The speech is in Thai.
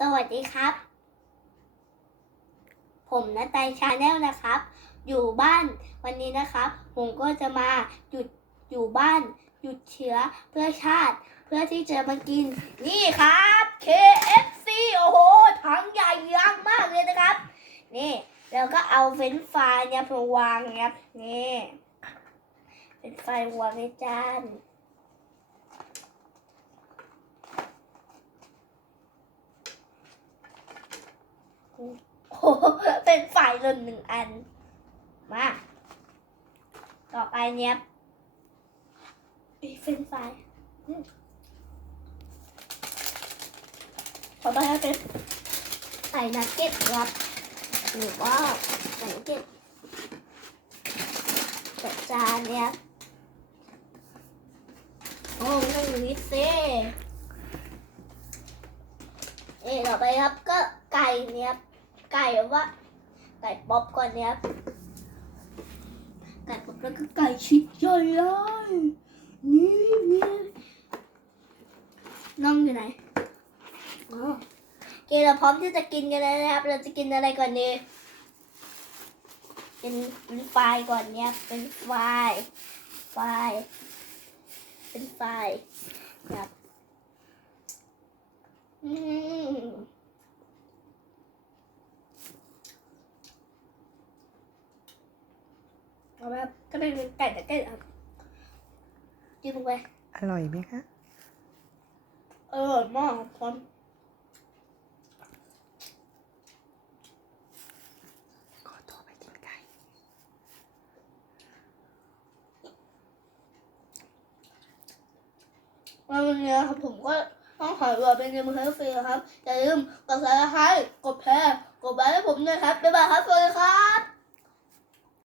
สวัสดีครับ ผมนัตไตชาแนลนะครับ อยู่บ้านวันนี้นะครับ ผมก็จะมาหยุดอยู่บ้าน หยุดเชื้อเพื่อชาติ เพื่อที่จะมากิน นี่ครับ KFC โอ้โหถังใหญ่ยักษ์มากเลยนะครับ นี่แล้วก็เอาเฟรนฟรายเนี่ยมาวางครับนี่เฟรนช์ฟรายวางในจาน โอ้โหเป็นฝ่ายหล่นหนึ่งอัน มา ต่อไปเนี้ยอีเป็นฝ่ายต่อไปเป็นใส่นักเก็ตครับหรือว่าใส่นักเก็ตจัดจานเนี้ยโอ้หนึ่งลิเซ่เอ๊ะต่อไปครับก็ไก่เนี้ย ไก่ว่า ไก่ป๊อปก่อนเนี้ยไก่ป๊อปแล้วก็ไก่ชิ้นใหญ่เลยนี่นี่น้องอยู่ไหนอ๋อโอเคเราพร้อมที่จะกินกันแล้วนะครับ เราจะกินอะไรก่อนดีเป็นเป็นไฟก่อนเนี้ยเป็นไฟไฟเป็นไฟครับอืม เอาแบบก็เป็นไก่แต่ไก่ครับกินลงไปอร่อยไหมคะอร่อยมากครับผมขอตัวไปกินไก่ วันนี้นะครับผมก็ต้องขอตัวเป็นเกมเฮลฟรีครับอย่าลืมกดซับสไครต์กดแชร์กดไลค์ให้ผมด้วยครับบ๊ายบายครับสวัสดีครับ